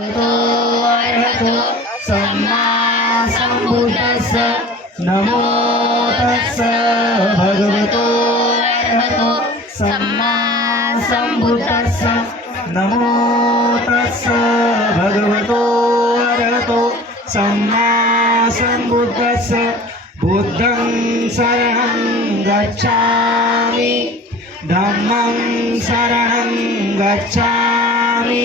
तो सम्मा सम्बुद्धस्स नमो तस्स भगवतो अर्हतो सम्मा सम्बुद्धस्स नमो तस्स भगवतो अर्हतो सम्मा सम्बुद्धस्स बुद्धं शरणं गच्छामि। धम्मं शरणं गच्छामि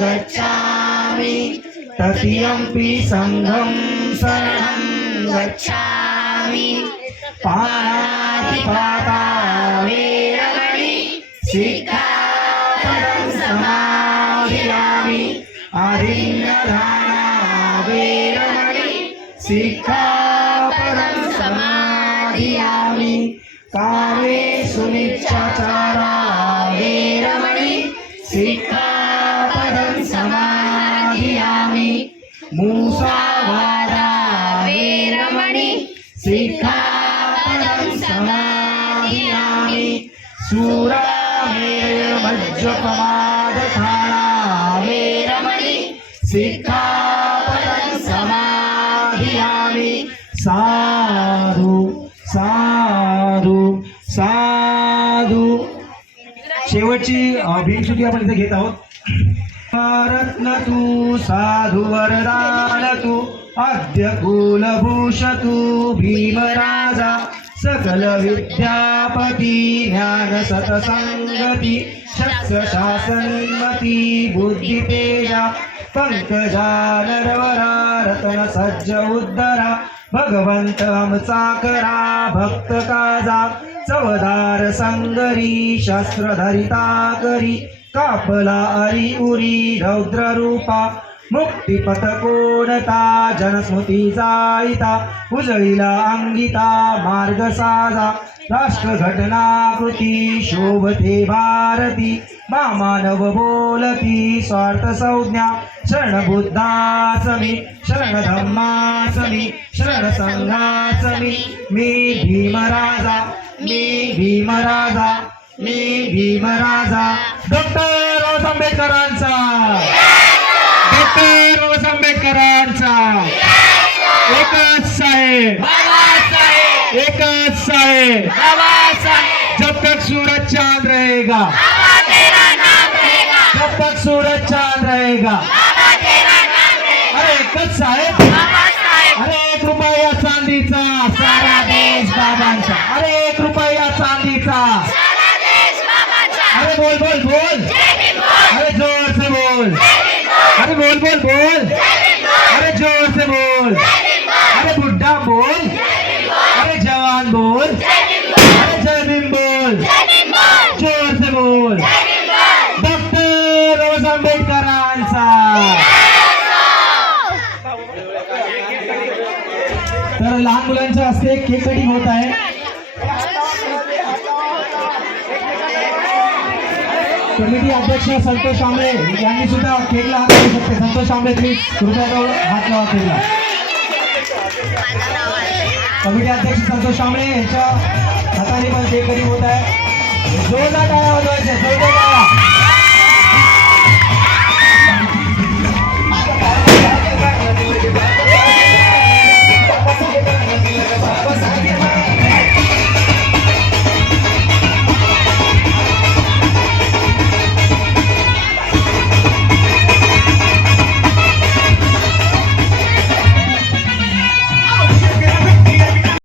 गच्छामि। तृतीयम्पि सङ्घं शरणं गच्छामि। पाणातिपाता वेरमणि शिखापदं समाधियामि। आदिन्यधाना वेरमणि शिखापदं समाधियामि। कामे सुनिच्छाचारा वेरमणि शिखापदं मूसावादा वेरमणि शिखापदं समाधियामि। सूरामेर्मज्जपमादधाना वेरमणि शिखापदं समाधियामि। साधु साधु साधु। शेवटची अ, भीमस्तुती आपण इथे घेत आहोत. रत्न तू साधु वरदान तू अद्य कुलभूषतु भीमराजा सकल विद्यापती ज्ञान सतसंगती शस्त्र शासनमती बुद्धी तेजा पंकजा नरवरा रतन सज्ज उद्धरा भगवंत आमचा करा भक्त काजा चवदार संगरी शस्त्र धरिता करी कापला अरी उरी रौद्र रूपा मुक्तिपथ कोणता जनस्मृती जायता उजळीला अंगिता मार्ग साजा राष्ट्र घटना कृती शोभते भारती मानव बोलती स्वार्थ संज्ञा शरण बुद्धासमी शरण धम्मासमी शरण संघासमी मी भीमराजा मी भीमराजा मी भीमराजा डॉक्टर रोज आंबेडकरांचा डॉक्टर रोज आंबेडकरांचा एकच साहेब एकच साहेब जब तक सूरज चांद रहेगा। जब तक सूरज चांद रहेगा। अरे एकच साहेब? अरे एक रुपया चांदीचा। सारा देश बाबांचा। अरे एक रुपया चांदीचा। अरे बोल बोल बोल। अरे जोर से बोल। अरे बोल बोल बोल। अरे जोर से बोल। अरे बुढ़ा बोल। अरे जवान बोल अरे जय भीम बोल जोर से बोल डॉक्टर बाबासाहेब आंबेडकरांचा तर लहान मुलांच्या हस्ते केक कटिंग होत आहे. कमिटी अध्यक्ष संतोष आंबळे यांनी सुद्धा केकला हात लावू शकते. संतोष आंबळे प्लीज कृपया हात लावा केला कमिटी अध्यक्ष संतोष आंबळे यांच्या हाताने पण केक कटिंग होत आहे. जोरदार टाळ्या वाजवायचे जोरदार